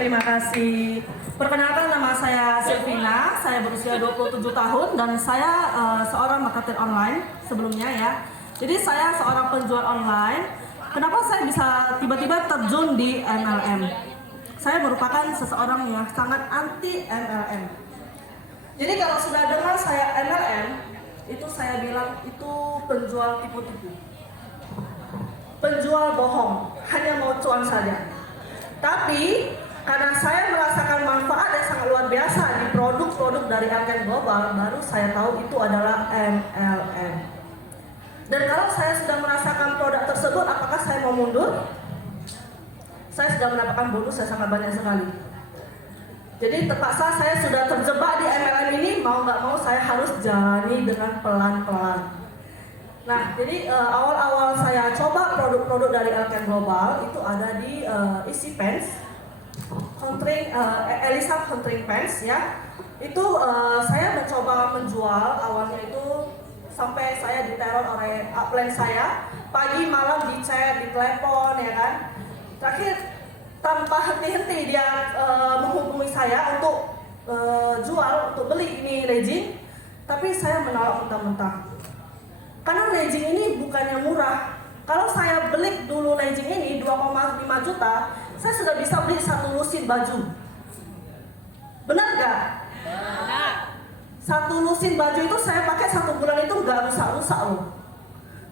terima kasih. Perkenalkan, nama saya Silvina, saya berusia 27 tahun dan saya seorang marketer online sebelumnya ya. Jadi saya seorang penjual online. Kenapa saya bisa tiba-tiba terjun di MLM? Saya merupakan seseorang yang sangat anti MLM. Jadi kalau sudah dengar saya MLM, itu saya bilang itu penjual tipu-tipu. Penjual bohong, hanya mau cuan saja. Tapi karena saya merasakan manfaat yang sangat luar biasa di produk-produk dari Alken Global, baru saya tahu itu adalah MLM. Dan kalau saya sudah merasakan produk tersebut, apakah saya mau mundur? Saya sudah mendapatkan bonus yang sangat banyak sekali. Jadi terpaksa saya sudah terjebak di MLM ini, mau nggak mau saya harus jalani dengan pelan-pelan. Nah, jadi awal-awal saya coba produk-produk dari Alken Global itu ada di Easy Pants, Elisa Contouring Pants ya. Itu saya mencoba menjual awalnya itu sampai saya diteror oleh upline saya, pagi malam di chat, di telepon ya kan. Terakhir tanpa henti-henti dia menghubungi saya untuk jual, untuk beli ini legging, tapi saya menolak mentah-mentah. Karena legging ini bukannya murah. Kalau saya beli dulu legging ini 2,5 juta, saya sudah bisa beli satu lusin baju. Benar nggak? Benar. Satu lusin baju itu saya pakai 1 bulan itu nggak rusak-rusak loh.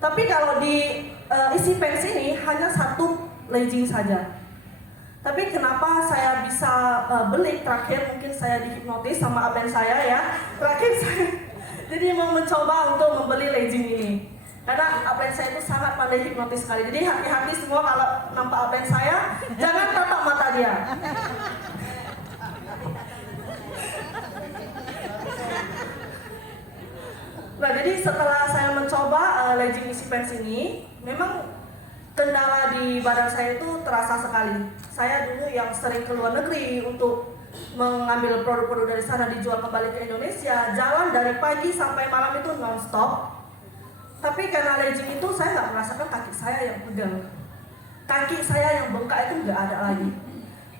Tapi kalau di Easy Pants ini hanya satu legging saja. Tapi kenapa saya bisa beli? Terakhir mungkin saya dihipnotis sama abang saya ya. Terakhir saya jadi mau mencoba untuk membeli legging ini. Karena abang saya itu sangat pandai hipnotis sekali. Jadi hati-hati semua kalau nampak abang saya, jangan tatap mata dia. Nah, jadi setelah saya mencoba legging Easy Pants ini, memang kendala di badan saya itu terasa sekali. Saya dulu yang sering ke luar negeri untuk mengambil produk-produk dari sana dijual kembali ke Indonesia, jalan dari pagi sampai malam itu non-stop. Tapi karena legging itu saya nggak merasakan kaki saya yang pegal. Kaki saya yang bengkak itu nggak ada lagi.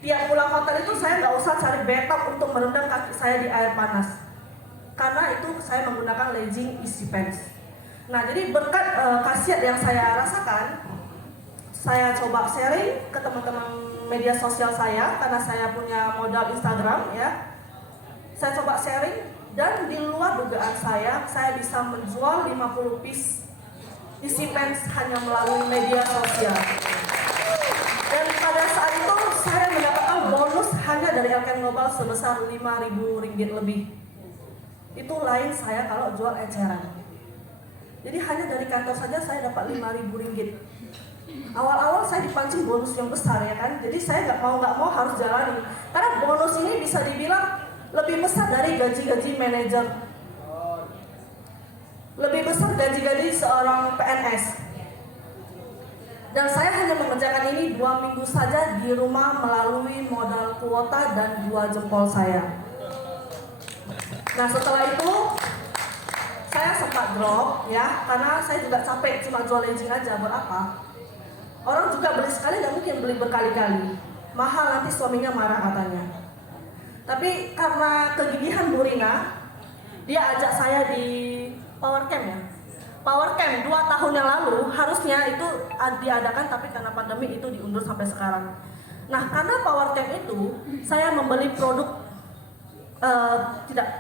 Tiap pulang hotel itu saya nggak usah cari bathtub untuk merendam kaki saya di air panas. Karena itu saya menggunakan legging Easy Pants. Nah, jadi berkat khasiat yang saya rasakan, saya coba sharing ke teman-teman media sosial saya karena saya punya modal Instagram ya. Saya coba sharing dan di luar dugaan saya bisa menjual 50 piece Easy Pants hanya melalui media sosial. Dan pada saat itu saya mendapatkan bonus hanya dari Alken Global sebesar Rp5.000 lebih. Itu lain saya kalau jual eceran. Jadi hanya dari kantor saja saya dapat Rp5.000. Awal-awal saya dipancing bonus yang besar ya kan, jadi saya nggak mau harus jalani. Karena bonus ini bisa dibilang lebih besar dari gaji-gaji manajer, lebih besar gaji-gaji seorang PNS. Dan saya hanya mengerjakan ini 2 minggu saja di rumah melalui modal kuota dan 2 jempol saya. Nah, setelah itu saya sempat drop ya, karena saya juga capek cuma jual legging aja, buat apa? Orang juga beli sekali, nggak mungkin beli berkali-kali. Mahal, nanti suaminya marah katanya. Tapi karena kegigihan Bu Rina, dia ajak saya di Power Camp ya. Power Camp 2 tahun yang lalu harusnya itu diadakan, tapi karena pandemi itu diundur sampai sekarang. Nah, karena Power Camp itu saya membeli produk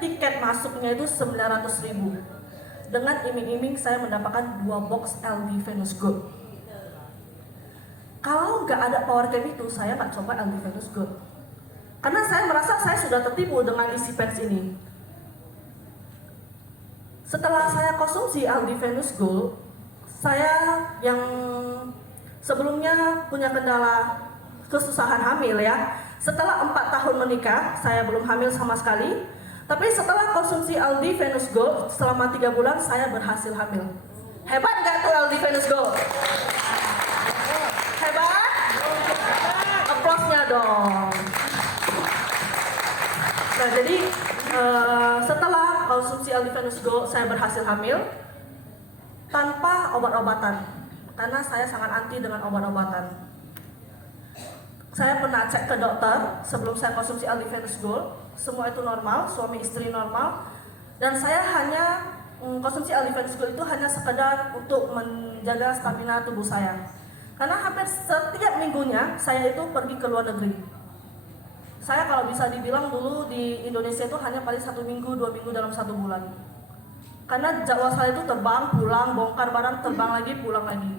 tiket masuknya itu 900.000. Dengan iming-iming saya mendapatkan 2 box LV Venus Gold. Kalau nggak ada Power Camp itu, saya nggak coba LV Venus Gold. Karena saya merasa saya sudah tertipu dengan Easy Pants ini. Setelah saya konsumsi LV Venus Gold, saya yang sebelumnya punya kendala kesusahan hamil ya. Setelah 4 tahun menikah, saya belum hamil sama sekali. Tapi setelah konsumsi LV Venus Gold, selama 3 bulan saya berhasil hamil. Hebat nggak tuh LV Venus Gold? Hebat? Aplausnya dong. Nah, jadi setelah konsumsi LV Venus Gold, saya berhasil hamil tanpa obat-obatan. Karena saya sangat anti dengan obat-obatan. Saya pernah cek ke dokter sebelum saya konsumsi Aldivenus Gold, semua itu normal, suami istri normal, dan saya hanya konsumsi Aldivenus Gold itu hanya sekedar untuk menjaga stamina tubuh saya. Karena hampir setiap minggunya saya itu pergi ke luar negeri. Saya kalau bisa dibilang dulu di Indonesia itu hanya paling 1 minggu, 2 minggu dalam 1 bulan. Karena jadwal saya itu terbang, pulang, bongkar barang, terbang lagi, pulang lagi.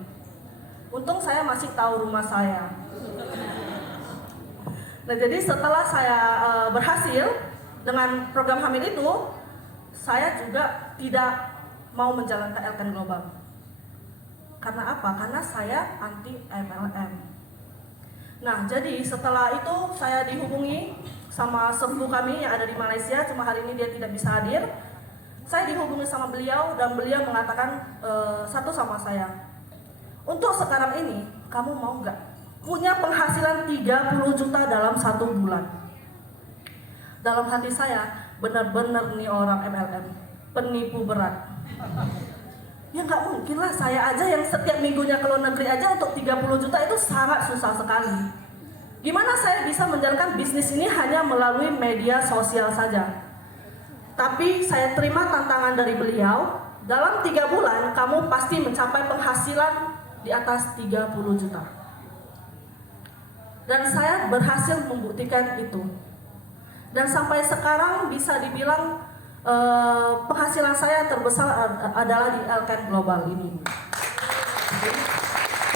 Untung saya masih tahu rumah saya. Nah, jadi setelah saya berhasil dengan program hamil itu, saya juga tidak mau menjalankan Elkan Global. Karena apa? Karena saya anti MLM. Nah, jadi setelah itu saya dihubungi sama sepupu kami yang ada di Malaysia, cuma hari ini dia tidak bisa hadir. Saya dihubungi sama beliau dan beliau mengatakan satu sama saya. Untuk sekarang ini, kamu mau nggak punya penghasilan 30 juta dalam 1 bulan? Dalam hati saya, benar-benar nih orang MLM, penipu berat. Ya nggak mungkin lah, saya aja yang setiap minggunya ke luar negeri aja untuk 30 juta itu sangat susah sekali. Gimana saya bisa menjalankan bisnis ini hanya melalui media sosial saja? Tapi saya terima tantangan dari beliau, dalam 3 bulan kamu pasti mencapai penghasilan di atas 30 juta. Dan saya berhasil membuktikan itu. Dan sampai sekarang bisa dibilang penghasilan saya terbesar adalah di Elkan Global ini.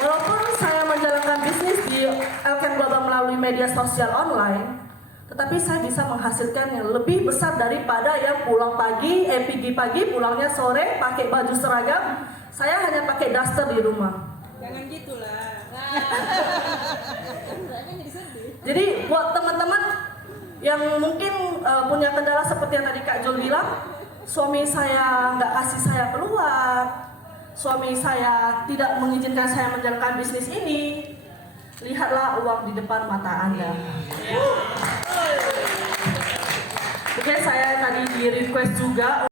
Walaupun saya menjalankan bisnis di Elkan Global melalui media sosial online, tetapi saya bisa menghasilkan yang lebih besar daripada yang pulang pagi, pergi pagi, pulangnya sore, pakai baju seragam. Saya hanya pakai daster di rumah. Jangan gitulah. Jadi buat teman-teman yang mungkin punya kendala seperti yang tadi Kak Jul bilang, suami saya nggak kasih saya keluar, suami saya tidak mengizinkan saya menjalankan bisnis ini, lihatlah uang di depan mata Anda. Mungkin saya tadi di request juga